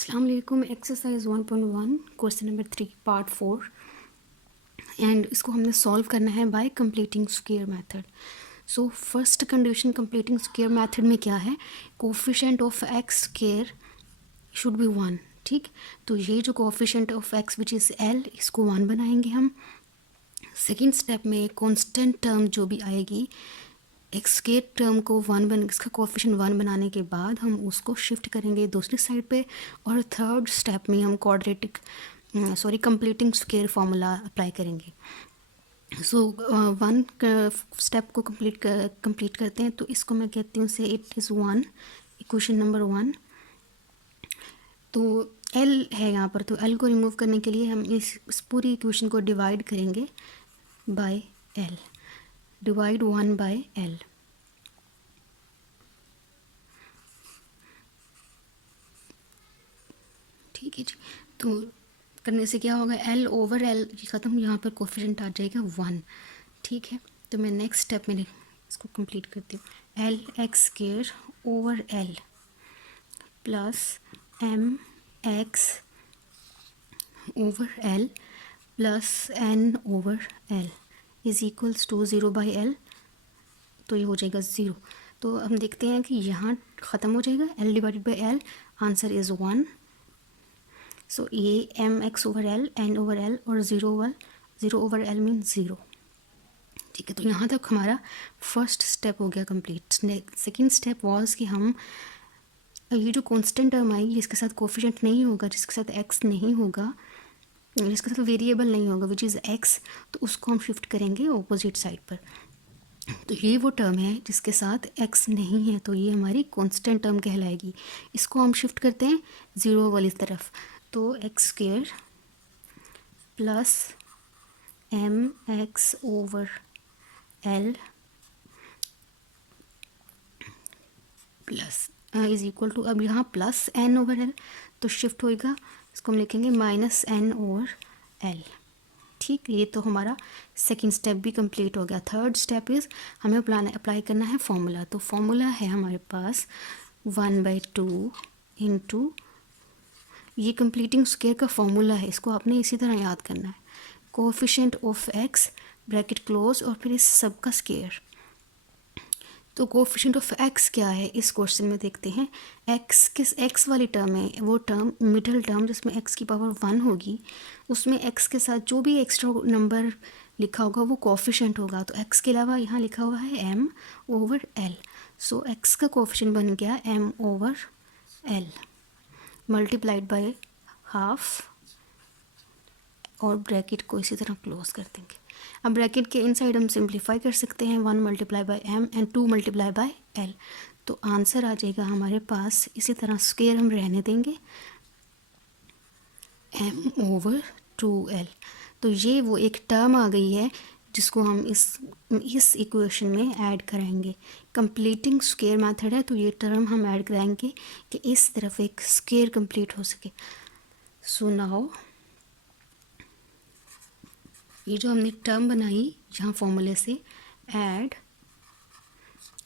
अस्सलाम वालेकुम। Exercise 1.1 question number 3 part 4 and इसको हमने सॉल्व करना है bye completing square method. So first condition completing square method में क्या है, coefficient of x square should be 1। ठीक, तो ये जो coefficient of x which is L, इसको 1 बनाएंगे हम। सेकेंड स्टेप में कांस्टेंट टर्म जो भी आएगी एक्स के टर्म को 1 बन इसका कोफिशिएंट 1 बनाने के बाद हम उसको शिफ्ट करेंगे दूसरी साइड पे। और थर्ड स्टेप में हम quadratic completing square formula apply करेंगे। सो वन स्टेप को कंप्लीट करते हैं, तो इसको मैं कहती हूँ से इट इज़ 1, इक्वेशन नंबर 1। तो एल है यहाँ पर, तो एल को रिमूव करने के लिए हम इस पूरी इक्वेशन को डिवाइड करेंगे by L. Divide 1 by L. ठीक है जी, तो करने से क्या होगा, एल ओवर एल ख़त्म, यहाँ पर कोफिशिएंट आ जाएगा 1। ठीक है, तो मैं नेक्स्ट स्टेप में इसको कंप्लीट करती हूँ। L x square over l plus m x over l plus n over l is equals to 0 by l. तो ये हो जाएगा 0। तो हम देखते हैं कि यहाँ ख़त्म हो जाएगा, l divided by l, answer is 1। So ये m x over l, n over l और 0 ओवर एल मीन 0। ठीक है, तो यहाँ तक हमारा फर्स्ट स्टेप हो गया कंप्लीट। सेकेंड स्टेप वॉज कि हम ये जो कांस्टेंट टर्म आई जिसके साथ कोफिशिएंट नहीं होगा, जिसके साथ एक्स नहीं होगा, जिसके साथ वेरिएबल नहीं होगा विच इज़ एक्स, तो उसको हम शिफ्ट करेंगे ऑपोजिट साइड पर। तो ये वो टर्म है जिसके साथ एक्स नहीं है, तो ये हमारी कांस्टेंट टर्म कहलाएगी। इसको हम शिफ्ट करते हैं 0 वाली तरफ। तो x square plus m x over l plus is equal to, अब यहाँ प्लस एन ओवर एल, तो शिफ्ट होएगा, इसको हम लिखेंगे माइनस एन ओवर एल। ठीक, ये तो हमारा सेकंड स्टेप भी कंप्लीट हो गया। थर्ड स्टेप इज़ हमें अप्लाई करना है फॉर्मूला। तो फॉर्मूला है हमारे पास 1/2 इंटू, ये कंप्लीटिंग स्क्वायर का फॉर्मूला है, इसको आपने इसी तरह याद करना है। Coefficient of x bracket close और फिर इस सब का स्क्वायर। तो कोफिशिएंट ऑफ एक्स क्या है इस क्वेश्चन में देखते हैं। एक्स किस एक्स वाली टर्म है, वो टर्म मिडिल टर्म जिसमें एक्स की पावर 1 होगी, उसमें एक्स के साथ जो भी एक्स्ट्रा नंबर लिखा होगा वो कोफिशिएंट होगा। तो एक्स के अलावा यहाँ लिखा हुआ है m over l. So x का कोफिशिएंट बन गया m over l multiplied by half, और ब्रैकेट को इसी तरह क्लोज कर देंगे। अब ब्रैकेट के इनसाइड हम सिंप्लीफाई कर सकते हैं, 1 multiply by m and 2 multiply by l. तो आंसर आ जाएगा हमारे पास, इसी तरह स्क्वायर हम रहने देंगे, एम ओवर 2l। तो ये वो एक टर्म आ गई है जिसको हम इस इक्वेशन में ऐड कराएंगे। कंप्लीटिंग स्क्वायर मेथड है, तो ये टर्म हम ऐड कराएंगे कि इस तरफ एक स्क्वायर कंप्लीट हो सके। सो नाउ ये जो हमने टर्म बनाई यहाँ फॉर्मूले से, add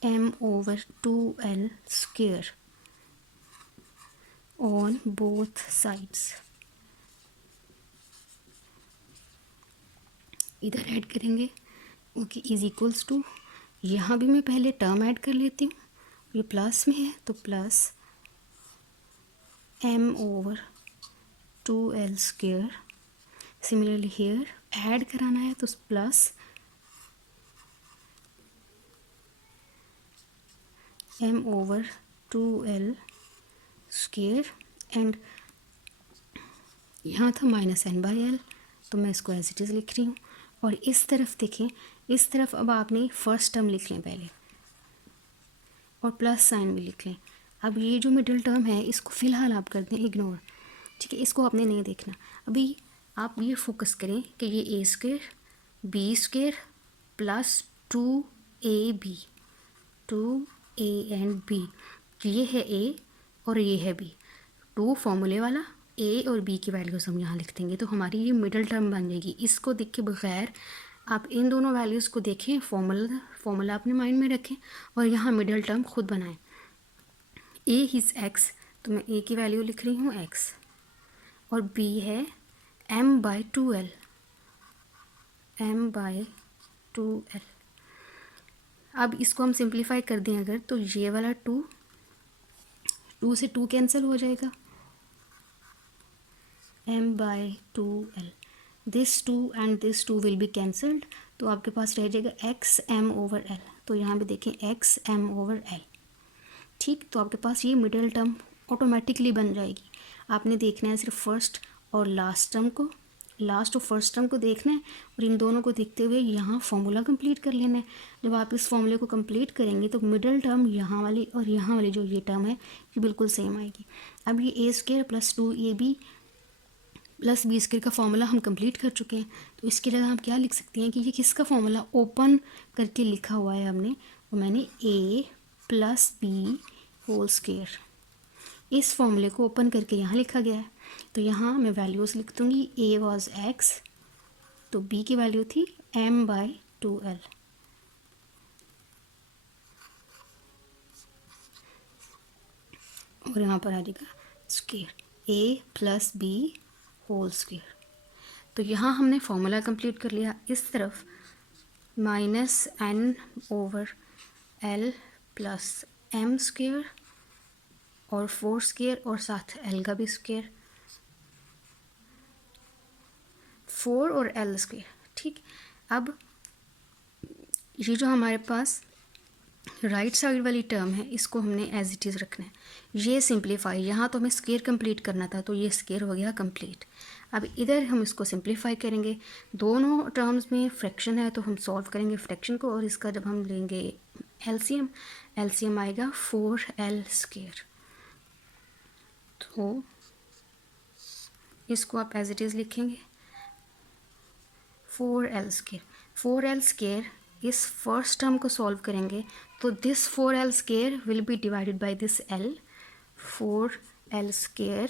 m over 2l square on both sides, इधर ऐड करेंगे। ओके, इज इक्वल्स टू, यहाँ भी मैं पहले टर्म ऐड कर लेती हूँ, ये प्लस में है तो plus m over 2l square. Similarly here add कराना है तो plus m over 2l square, and यहाँ था माइनस n बाई एल, तो मैं इसको एज इट इज़ लिख रही हूँ। और इस तरफ देखें, इस तरफ अब आपने फर्स्ट टर्म लिख लें पहले और प्लस साइन भी लिख लें। अब ये जो मिडिल टर्म है इसको फ़िलहाल आप कर दें इग्नोर। ठीक है, इसको आपने नहीं देखना। अभी आप ये फोकस करें कि ये A square B square plus 2ab, 2a and b, ये है a और ये है b। 2 फॉर्मूले वाला, a और b की वैल्यूज़ हम यहाँ लिख देंगे, तो हमारी ये मिडिल टर्म बन जाएगी। इसको देख के बगैर आप इन दोनों वैल्यूज़ को देखें, फॉर्मूला अपने माइंड में रखें और यहाँ मिडिल टर्म खुद बनाएं। a इज़ x तो मैं a की वैल्यू लिख रही हूँ x, और b है m/2l, m/2l। अब इसको हम सिंप्लीफाई कर दें अगर, तो ये वाला 2 से 2 कैंसिल हो जाएगा, m/2l। This 2 and this 2 will be cancelled, तो आपके पास रह जाएगा xm/l। तो यहाँ पे देखें xm/l। ठीक, तो आपके पास ये मिडिल टर्म ऑटोमेटिकली बन जाएगी। आपने देखना है सिर्फ फर्स्ट और लास्ट टर्म को, लास्ट और फर्स्ट टर्म को देखना है, और इन दोनों को देखते हुए यहाँ फॉर्मूला कंप्लीट कर लेना है। जब आप इस फॉर्मूले को कंप्लीट करेंगे तो मिडिल टर्म यहाँ वाली और यहाँ वाली जो ये टर्म है ये बिल्कुल सेम आएगी। अब ये a² + 2ab + b² का फॉर्मूला हम कंप्लीट कर चुके हैं। तो इसके लिए हम क्या लिख सकते हैं कि ये किसका फॉर्मूला ओपन करके लिखा हुआ है हमने, वो मैंने a + b² इस फॉर्मूले को ओपन करके यहाँ लिखा गया है। तो यहाँ मैं वैल्यूज़ लिख दूँगी, a वॉज x, तो b की वैल्यू थी m/2l, और यहाँ पर आ जाएगा स्क्वायर a + b²। तो यहाँ हमने फॉर्मूला कंप्लीट कर लिया। इस तरफ -n/l + m² और 4² और साथ l का भी स्क्वायर, 4 और l²। ठीक, अब ये जो हमारे पास राइट साइड वाली टर्म है इसको हमने एज इट इज़ रखना है। ये सिंप्लीफाई, यहाँ तो हमें स्क्वायर कंप्लीट करना था, तो ये स्क्वायर हो गया कंप्लीट। अब इधर हम इसको सिंप्लीफाई करेंगे, दोनों टर्म्स में फ्रैक्शन है तो हम सॉल्व करेंगे फ्रैक्शन को, और इसका जब हम लेंगे एलसीएम आएगा 4l²। तो इसको आप एज इट इज़ लिखेंगे 4l²। 4l² इस फर्स्ट टर्म को सॉल्व करेंगे तो this 4l² will be divided by this l, 4l²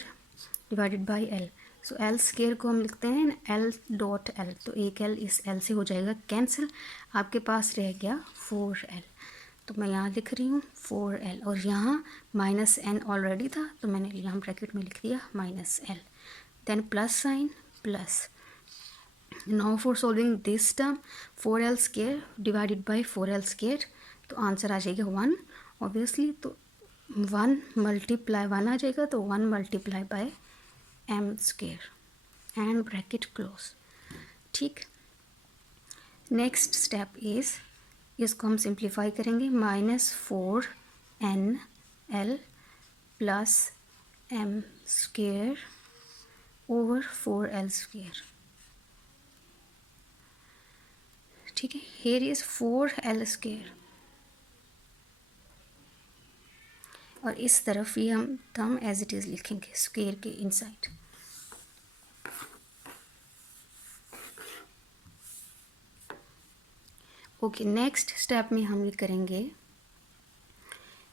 divided bye l। So l² को हम लिखते हैं l.l, तो एक l इस l से हो जाएगा कैंसिल, आपके पास रह गया 4l। तो मैं यहाँ लिख रही हूँ 4l, और यहाँ -n ऑलरेडी था तो मैंने यहाँ ब्रैकेट में लिख दिया -l, then plus sign plus. Now for solving this term 4l² divided by 4l², तो आंसर आ जाएगा 1 ऑब्वियसली, तो 1 × 1 आ जाएगा, तो 1 × m² एंड ब्रैकेट क्लोज। ठीक, नेक्स्ट स्टेप इज़, इसको हम सिंप्लीफाई करेंगे, -4nl + m² / 4l²। ठीक है, here is 4l², और इस तरफ ये हम टर्म एज इट इज़ लिखेंगे स्क्वायर के इनसाइड। ओके, नेक्स्ट स्टेप में हम ये करेंगे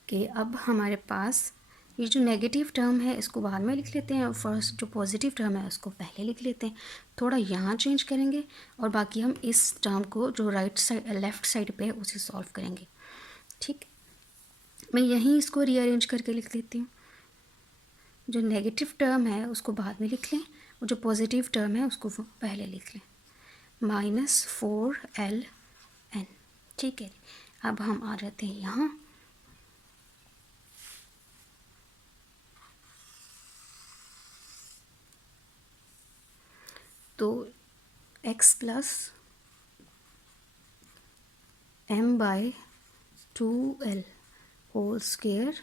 कि अब हमारे पास ये जो नेगेटिव टर्म है इसको बाद में लिख लेते हैं, और फर्स्ट जो पॉजिटिव टर्म है उसको पहले लिख लेते हैं। थोड़ा यहाँ चेंज करेंगे और बाकी हम इस टर्म को जो राइट साइड लेफ़्ट साइड पे है उसे सॉल्व करेंगे। ठीक, मैं यहीं इसको रीअरेंज करके लिख लेती हूँ। जो नेगेटिव टर्म है उसको बाद में लिख लें, और जो पॉजिटिव टर्म है उसको पहले लिख लें, -4ln। ठीक है, अब हम आ जाते हैं यहाँ, तो x + m/2l होल²।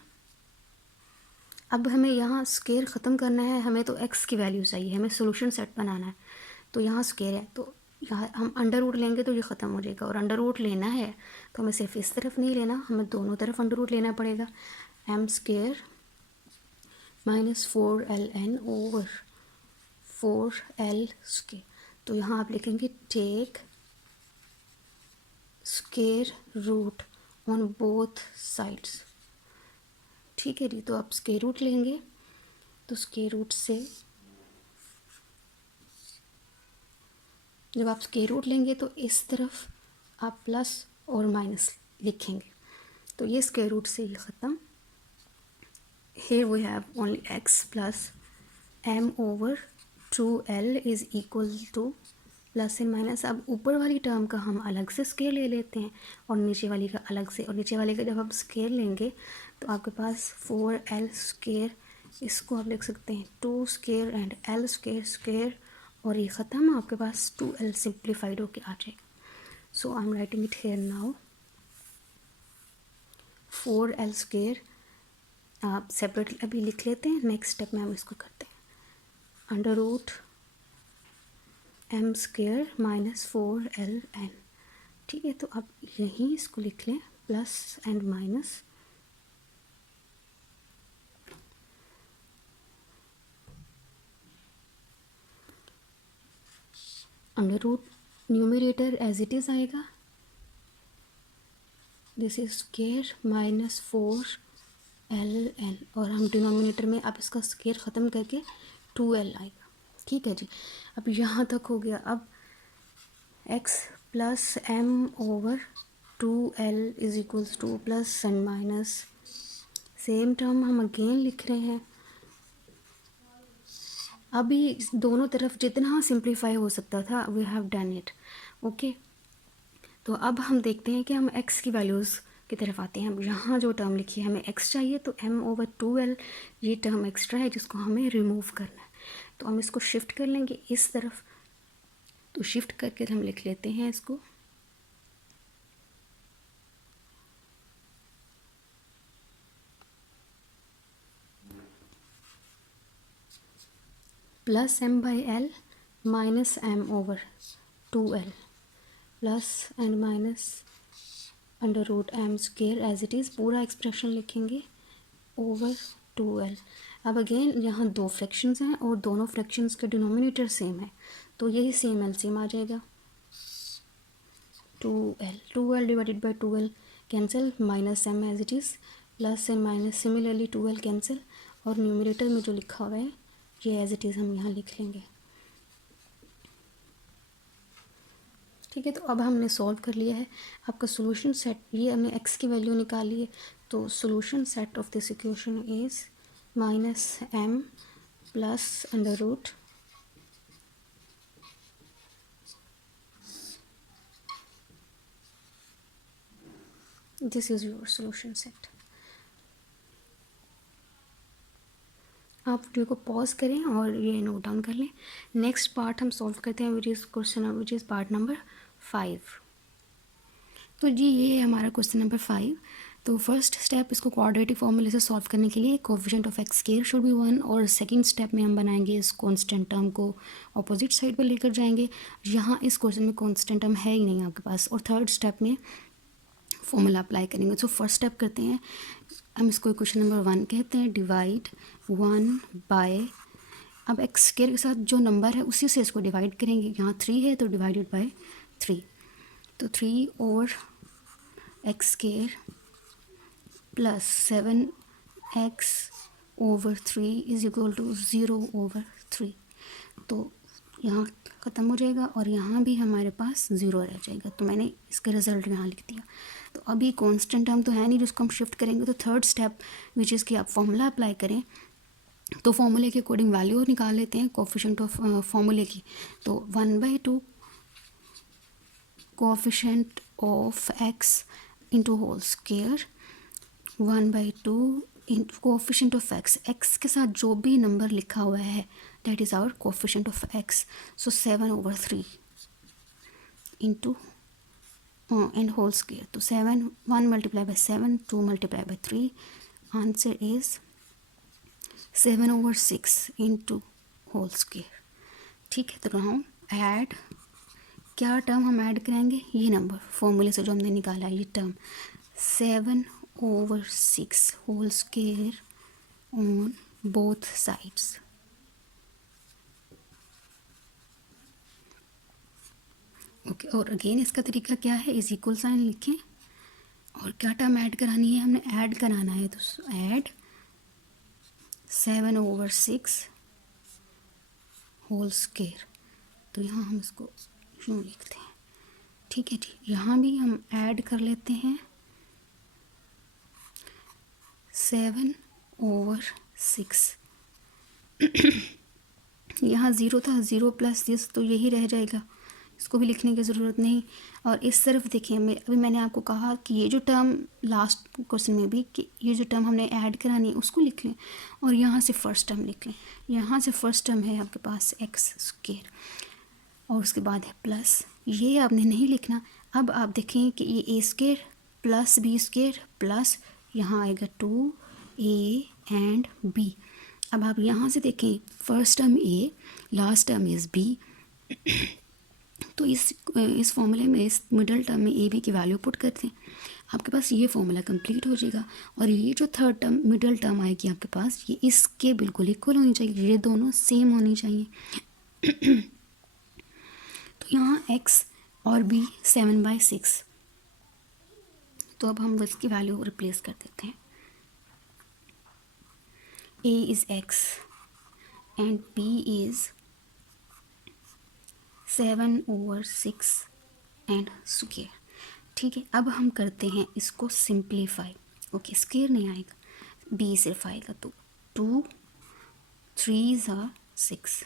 अब हमें यहाँ स्क्वायर ख़त्म करना है, हमें तो x की वैल्यू चाहिए, हमें सोल्यूशन सेट बनाना है। तो यहाँ स्क्वायर है तो यहाँ हम अंडर रूट लेंगे तो ये ख़त्म हो जाएगा, और अंडर रूट लेना है तो हमें सिर्फ इस तरफ नहीं लेना, हमें दोनों तरफ अंडर रूट लेना पड़ेगा। m² -4ln / 4l²। तो यहाँ आप लिखेंगे take square root on both sides. ठीक है जी, तो आप स्क्वायर रूट लेंगे तो स्क्वायर रूट से जब आप स्क्वायर रूट लेंगे तो इस तरफ आप प्लस और माइनस लिखेंगे, तो ये स्क्वायर रूट से ये ख़त्म, here we have only x plus m over 2l is equal to plus and minus. अब ऊपर वाली टर्म का हम अलग से स्केयर ले लेते हैं और नीचे वाली का अलग से, और नीचे वाले का जब आप स्केयर लेंगे तो आपके पास 4l स्केयर, इसको आप लिख सकते हैं 2 square and l square square, और ये ख़त्म, आपके पास 2l सिंप्लीफाइड होके आ जाएगा। So I am writing it here now. 4l square आप सेपरेटली अभी लिख लेते हैं, नेक्स्ट स्टेप में हम इसको करते हैं। Under root m square minus 4ln, ठीक है। तो अब यहीं इसको लिख लें plus and minus, under root numerator as it is आएगा, this is square minus 4ln, और हम डिनोमिनेटर में अब इसका स्केयर ख़त्म करके 2l आएगा, ठीक है जी। अब यहाँ तक हो गया। अब x plus m over 2l is equals two plus and minus, same term हम अगेन लिख रहे हैं। अभी दोनों तरफ जितना सिंप्लीफाई हो सकता था we have done it, okay. तो अब हम देखते हैं कि हम x की वैल्यूज़ की तरफ आते हैं। अब यहाँ जो टर्म लिखी है हमें x चाहिए, तो m ओवर 2l ये टर्म एक्स्ट्रा है जिसको हमें रिमूव करना है, तो हम इसको शिफ्ट कर लेंगे इस तरफ। तो शिफ्ट करके हम लिख लेते हैं इसको plus m by l minus m over 2l plus and minus under root m square as it is, पूरा एक्सप्रेशन लिखेंगे ओवर 2l। अब अगेन यहाँ दो फ्रैक्शंस हैं और दोनों फ्रैक्शंस के डिनोमिनेटर सेम है, तो यही सेम एलसीएम आ जाएगा। 2l divided by 2l cancel, minus m as it is, plus and minus similarly 2l cancel, और न्यूमरेटर में जो लिखा हुआ है ये एज इट इज़ हम यहाँ लिख लेंगे, ठीक है। तो अब हमने सॉल्व कर लिया है। आपका सोल्यूशन सेट, ये हमने x की वैल्यू निकाली है, तो solution set of this equation is minus m plus under root this is your solution set. आप वीडियो को पॉज करें और ये नोट डाउन कर लें। नेक्स्ट पार्ट हम सॉल्व करते हैं, which is question which is part number 5। तो जी ये है हमारा क्वेश्चन नंबर 5। तो फर्स्ट स्टेप, इसको क्वाड्रेटिक फॉर्मूले से सॉल्व करने के लिए coefficient of x square should be 1, और सेकंड स्टेप में हम बनाएंगे इस कांस्टेंट टर्म को अपोजिट साइड पर लेकर जाएंगे। यहाँ इस क्वेश्चन में कांस्टेंट टर्म है ही नहीं आपके पास, और थर्ड स्टेप में फॉर्मूला अप्लाई करेंगे। तो फर्स्ट स्टेप करते हैं, हम इसको क्वेश्चन नंबर 1 कहते हैं, डिवाइड 1 बाय, अब एक्स स्क्वायर के साथ जो नंबर है उसी से इसको डिवाइड करेंगे। यहाँ 3 है तो डिवाइडेड बाय 3, तो 3 over x square plus 7x over 3 is equal to 0 over 3। तो यहाँ ख़त्म हो जाएगा और यहाँ भी हमारे पास 0 रह जाएगा, तो मैंने इसका रिज़ल्ट यहाँ लिख दिया। तो अभी कांस्टेंट टर्म तो है नहीं जिसको हम शिफ्ट करेंगे, तो थर्ड स्टेप विच इज़ कि आप फॉर्मूला अप्लाई करें। तो फॉर्मूले के अकॉर्डिंग वैल्यू निकाल लेते हैं कोएफिशिएंट ऑफ फॉर्मूले की। तो 1/2 coefficient of x into whole square, 1/2 into coefficient of x के साथ जो भी नंबर लिखा हुआ है that is our coefficient of x। So 7 over 3 into and whole square, तो 7 1 multiply by 7 2 multiply by 3, answer is 7 over 6 into whole square, ठीक है। तो हम ऐड, क्या टर्म हम ऐड करेंगे, ये नंबर फॉर्मूले से जो हमने निकाला है ये term 7 over 6 whole square on both sides. Okay, और अगेन इसका तरीका क्या है, इज इक्वल साइन लिखें और क्या टर्म ऐड करानी है, हमने ऐड कराना है, तो ऐड 7 ओवर 6 होल स्क्वायर। तो यहाँ हम इसको यूँ लिखते हैं, ठीक है जी। यहाँ भी हम ऐड कर लेते हैं 7 ओवर 6। यहाँ 0 था, 0 प्लस दिस तो यही रह जाएगा, इसको भी लिखने की ज़रूरत नहीं। और इस तरफ देखिए, अभी मैंने आपको कहा कि ये जो टर्म लास्ट क्वेश्चन में भी कि ये जो टर्म हमने ऐड करानी है उसको लिख लें और यहाँ से फर्स्ट टर्म लिख लें। यहाँ से फर्स्ट टर्म है आपके पास एक्स स्क्वायर और उसके बाद है प्लस, ये आपने नहीं लिखना। अब आप देखें कि ये A square plus B square plus यहाँ आएगा 2a एंड b। अब आप यहाँ से देखें, first term a, last term is b, तो इस फॉर्मूले में इस मिडल टर्म में ए बी की वैल्यू पुट करते हैं, आपके पास ये फॉर्मूला कंप्लीट हो जाएगा। और ये जो थर्ड टर्म मिडल टर्म आएगी आपके पास, ये इसके बिल्कुल इक्वल होनी चाहिए, ये दोनों सेम होनी चाहिए। तो यहाँ x और b 7/6, तो अब हम इसकी वैल्यू रिप्लेस कर देते हैं। a is x and b is 7/6 and square. ठीक है, अब हम करते हैं इसको सिंप्लीफाई। ओके, स्क्वायर नहीं आएगा, b सिर्फ आएगा, तो 2 3 are 6।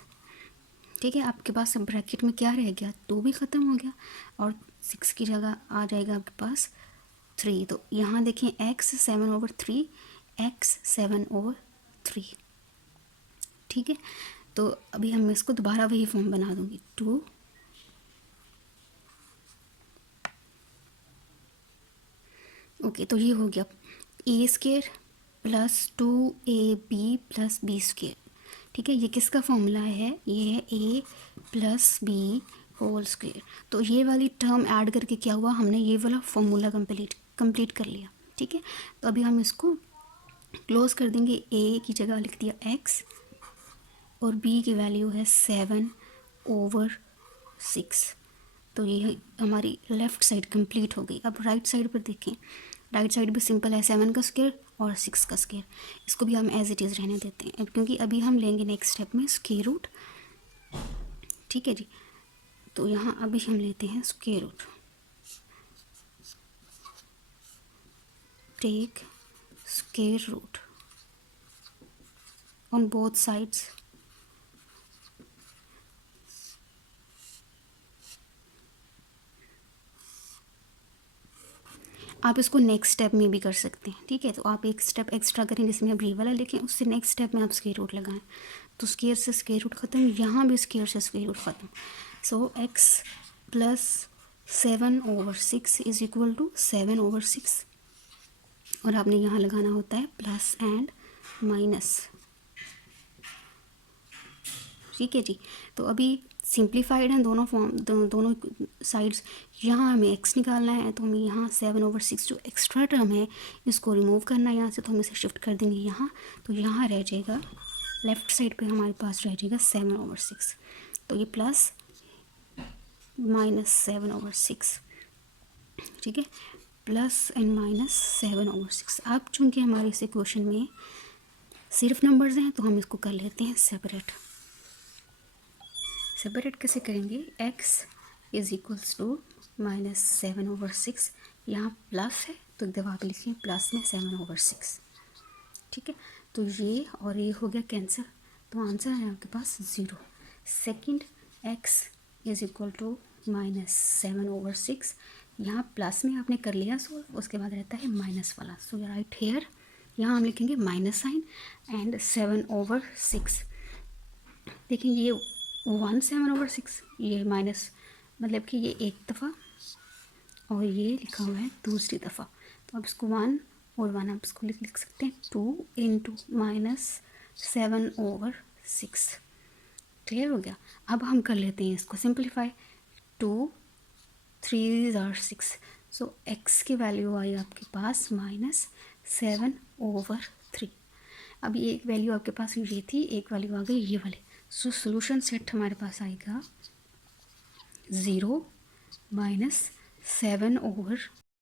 ठीक है, आपके पास अब ब्रैकेट में क्या रह गया, 2 भी ख़त्म हो गया और 6 की जगह आ जाएगा आपके पास 3। तो यहाँ देखें x 7/3, x 7/3। ठीक है, तो अभी हम इसको दोबारा वही फॉर्म बना दूँगी, 2 ओके, तो ये हो गया A square plus 2ab plus B square. ठीक है, ये किसका फॉर्मूला है, ये है a plus B whole square. तो ये वाली टर्म ऐड करके क्या हुआ, हमने ये वाला फॉर्मूला कंप्लीट कर लिया। ठीक है, तो अभी हम इसको क्लोज कर देंगे, a की जगह लिख दिया x और b की वैल्यू है 7/6। तो ये हमारी लेफ़्ट साइड कंप्लीट हो गई। अब राइट साइड पर देखें, राइट साइड भी सिंपल है, 7 का स्क्वायर और 6 का स्क्वायर, इसको भी हम एज इट इज़ रहने देते हैं क्योंकि अभी हम लेंगे नेक्स्ट स्टेप में स्क्वायर रूट। ठीक है जी, तो यहाँ अभी हम लेते हैं square root. Take square root on both sides. आप इसको नेक्स्ट स्टेप में भी कर सकते हैं। ठीक है, तो आप एक स्टेप एक्स्ट्रा करें जिसमें आप ये वाला लिखें, उससे नेक्स्ट स्टेप में आप स्क्वायर रूट लगाएं, तो स्क्वायर से स्क्वायर रूट ख़त्म, यहाँ भी स्क्वायर से स्क्वायर रूट ख़त्म। So x plus 7/6 is equal to 7/6 और आपने यहाँ लगाना होता है प्लस एंड माइनस। ठीक है जी, तो अभी सिंप्लीफाइड हैं दोनों फॉर्म, दोनों साइड्स। यहाँ हमें x निकालना है, तो हमें यहाँ 7/6 जो एक्स्ट्रा टर्म है इसको रिमूव करना है यहाँ से, तो हम इसे शिफ्ट कर देंगे यहाँ। तो यहाँ रह जाएगा लेफ़्ट साइड पे हमारे पास रह जाएगा 7/6, तो ये प्लस माइनस 7/6। ठीक है, प्लस एंड माइनस 7/6। अब चूँकि हमारे इस इक्वेशन में सिर्फ नंबर्स हैं तो हम इसको कर लेते हैं सेपरेट। सेपरेट कैसे करेंगे, x is equals to minus 7/6, यहाँ प्लस है तो एक दफ़ा आप लिखिए प्लस में 7/6। ठीक है, तो ये और ये हो गया कैंसिल, तो आंसर है आपके पास 0। Second, x is equal to minus 7/6, यहाँ प्लस में आपने कर लिया सोल्व, उसके बाद रहता है माइनस वाला, सो राइट हेयर यहाँ हम लिखेंगे माइनस साइन एंड 7/6। देखिए ये 1 7/6, ये माइनस मतलब कि ये एक दफ़ा और ये लिखा हुआ है दूसरी दफ़ा, तो अब इसको 1 और 1 आप इसको लिख सकते हैं 2 इंटू माइनस 7/6। क्लियर हो गया। अब हम कर लेते हैं इसको सिंप्लीफाई, 2 3 are 6, सो x की वैल्यू आई आपके पास माइनस 7/3। अब ये एक वैल्यू आपके पास ये थी, एक वैल्यू आ गई ये वाली, सो सोल्यूशन सेट हमारे पास आएगा 0 माइनस 7/3।